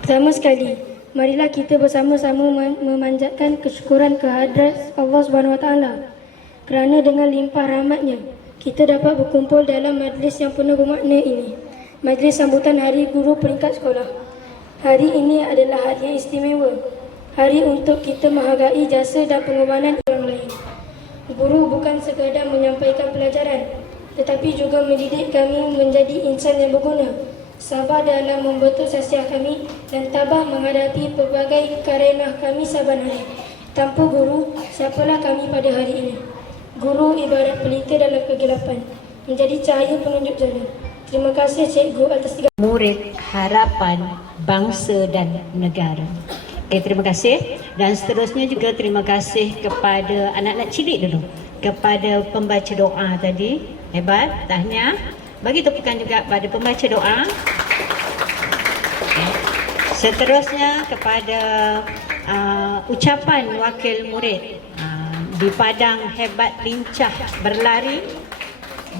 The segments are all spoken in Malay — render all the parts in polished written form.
Pertama sekali, marilah kita bersama-sama memanjatkan kesyukuran kehadrat Allah SWT kerana dengan limpah rahmatnya kita dapat berkumpul dalam majlis yang penuh bermakna ini. Majlis sambutan Hari Guru peringkat sekolah. Hari ini adalah hari yang istimewa. Hari untuk kita menghargai jasa dan pengorbanan orang lain. Guru bukan sekadar menyampaikan pelajaran, tetapi juga mendidik kami menjadi insan yang berguna, sabar dalam membentuk sasiah kami dan tabah menghadapi pelbagai karenah kami saban hari. Tanpa guru, siapalah kami pada hari ini? Guru ibarat pelita dalam kegelapan, menjadi cahaya penunjuk jalan. Terima kasih cikgu atas tiga murid harapan bangsa dan negara. Okay, terima kasih. Dan seterusnya juga terima kasih kepada anak-anak cilik dulu, kepada pembaca doa tadi. Hebat, tahniah. Bagi tepukan juga pada pembaca doa. Seterusnya kepada ucapan wakil murid. Di padang hebat lincah berlari,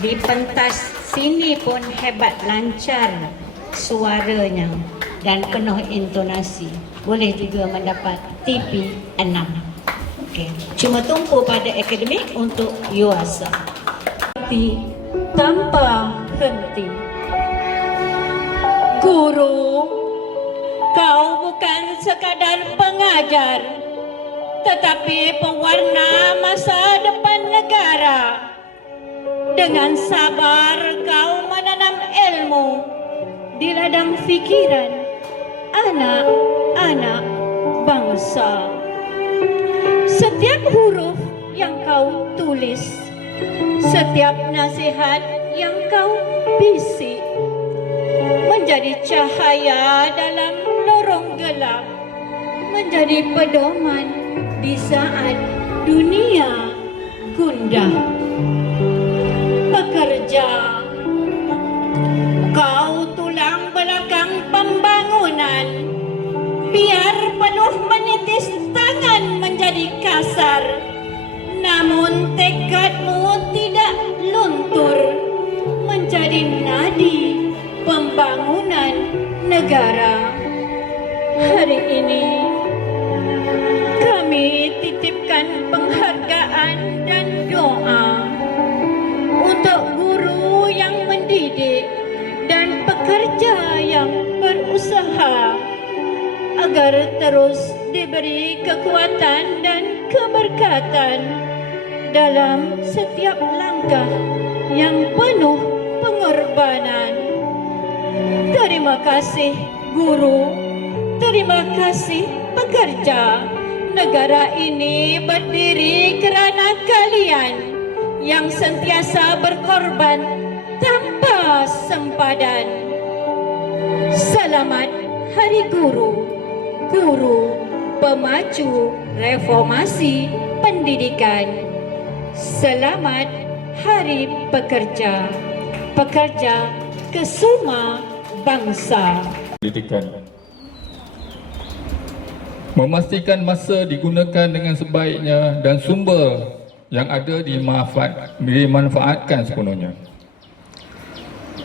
di pentas sini pun hebat lancar suaranya dan penuh intonasi. Boleh juga mendapat TP 6. Okay. Cuma tumpu pada akademik untuk UASA. Tanpa henti. Guru, kau bukan sekadar pengajar, tetapi pewarna masa depan negara. Dengan sabar kau menanam ilmu di ladang fikiran anak-anak bangsa. Setiap huruf yang kau tulis, setiap nasihat yang kau bisik, menjadi cahaya dalam lorong gelap, menjadi pedoman di saat dunia gundah. Pekerja, kau tulang belakang pembangunan, biar penuh menitis tangan menjadi kasar, namun tekadmu tidak luntur, menjadi nadi pembangunan negara. Hari ini kami titipkan penghargaan dan doa untuk guru yang mendidik dan pekerja yang berusaha agar terus diberi kekuatan dan keberkatan dalam setiap langkah yang penuh pengorbanan. Terima kasih guru, terima kasih pekerja. Negara ini berdiri kerana kalian yang sentiasa berkorban tanpa sempadan. Selamat Hari Guru, guru pemacu reformasi pendidikan. Selamat Hari Pekerja, pekerja kesuma bangsa. Pendidikan. Memastikan masa digunakan dengan sebaiknya dan sumber yang ada dimanfaatkan sepenuhnya.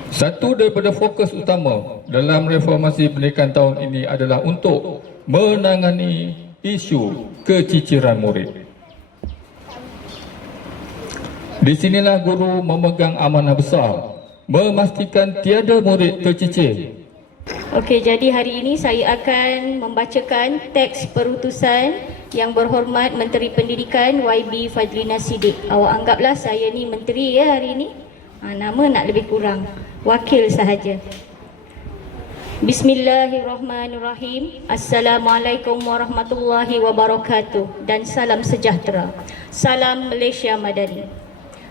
Satu daripada fokus utama dalam reformasi pendidikan tahun ini adalah untuk menangani isu keciciran murid. Di sinilah guru memegang amanah besar, memastikan tiada murid tercicir. Okey, jadi hari ini saya akan membacakan teks perutusan Yang Berhormat Menteri Pendidikan YB Fadlina Siddiq. Awak anggaplah saya ni menteri ya hari ini. Nama nak lebih kurang, wakil sahaja. Bismillahirrahmanirrahim. Assalamualaikum warahmatullahi wabarakatuh dan salam sejahtera. Salam Malaysia Madani.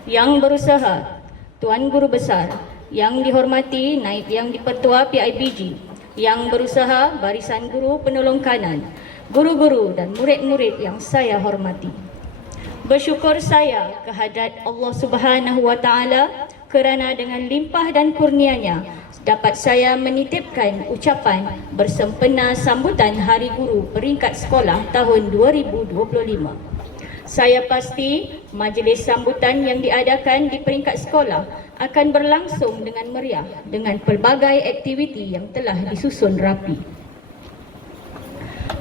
Yang berusaha, Tuan Guru Besar, yang dihormati Naib Yang di-Pertua PIBG, yang berusaha barisan guru penolong kanan, guru-guru dan murid-murid yang saya hormati. Bersyukur saya kehadrat Allah Subhanahu wa taala kerana dengan limpah dan kurnianya dapat saya menitipkan ucapan bersempena sambutan Hari Guru peringkat sekolah tahun 2025. Saya pasti majlis sambutan yang diadakan di peringkat sekolah akan berlangsung dengan meriah dengan pelbagai aktiviti yang telah disusun rapi.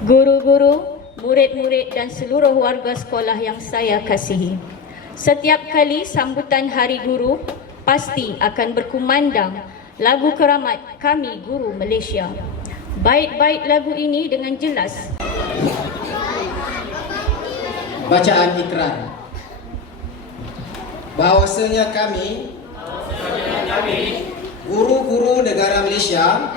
Guru-guru, murid-murid dan seluruh warga sekolah yang saya kasihi, setiap kali sambutan Hari Guru pasti akan berkumandang lagu keramat kami guru Malaysia. Bait-bait lagu ini dengan jelas. Bacaan ikrar. Bahawasanya kami guru-guru negara Malaysia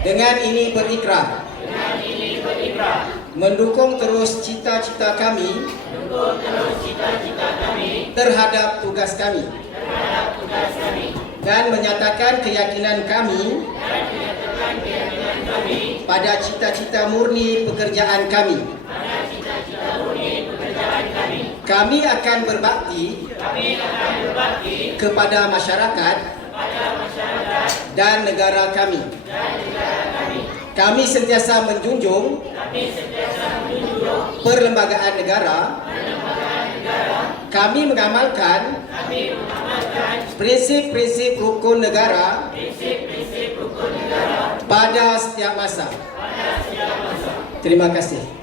dengan ini berikrar mendukung terus cita-cita kami terhadap tugas kami dan menyatakan keyakinan kami pada cita-cita murni pekerjaan kami. Kami akan berbakti kepada masyarakat dan negara kami. Kami sentiasa menjunjung perlembagaan negara. Kami mengamalkan prinsip-prinsip rukun negara pada setiap masa. Terima kasih.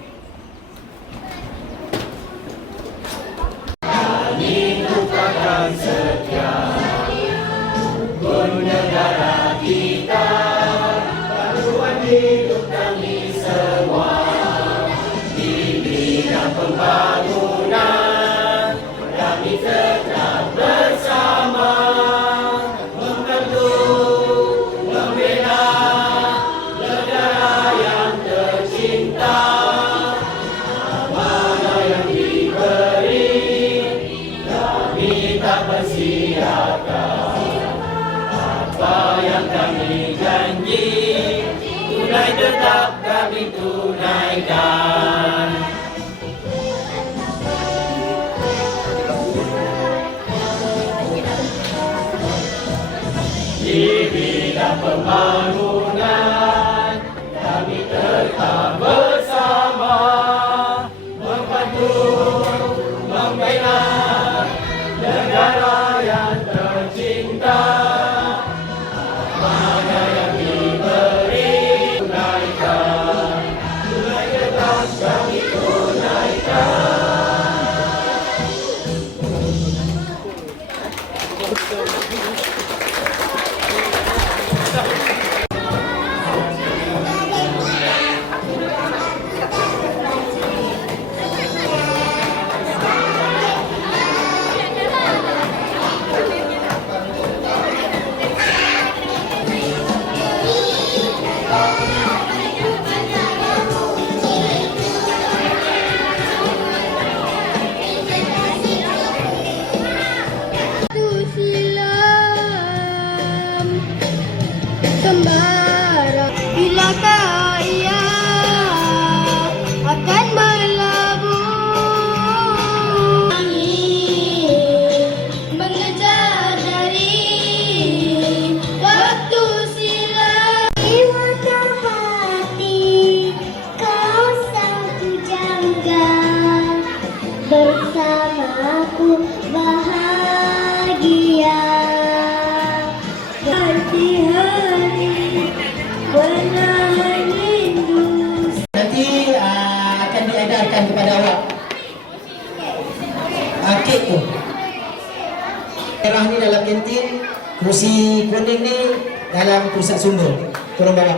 dalam pusat sumber. Tolong bawa.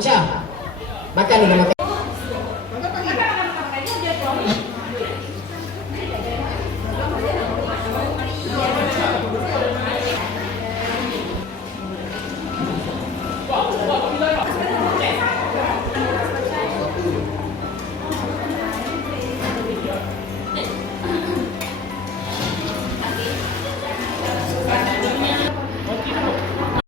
Syah. Makan dulu, makan.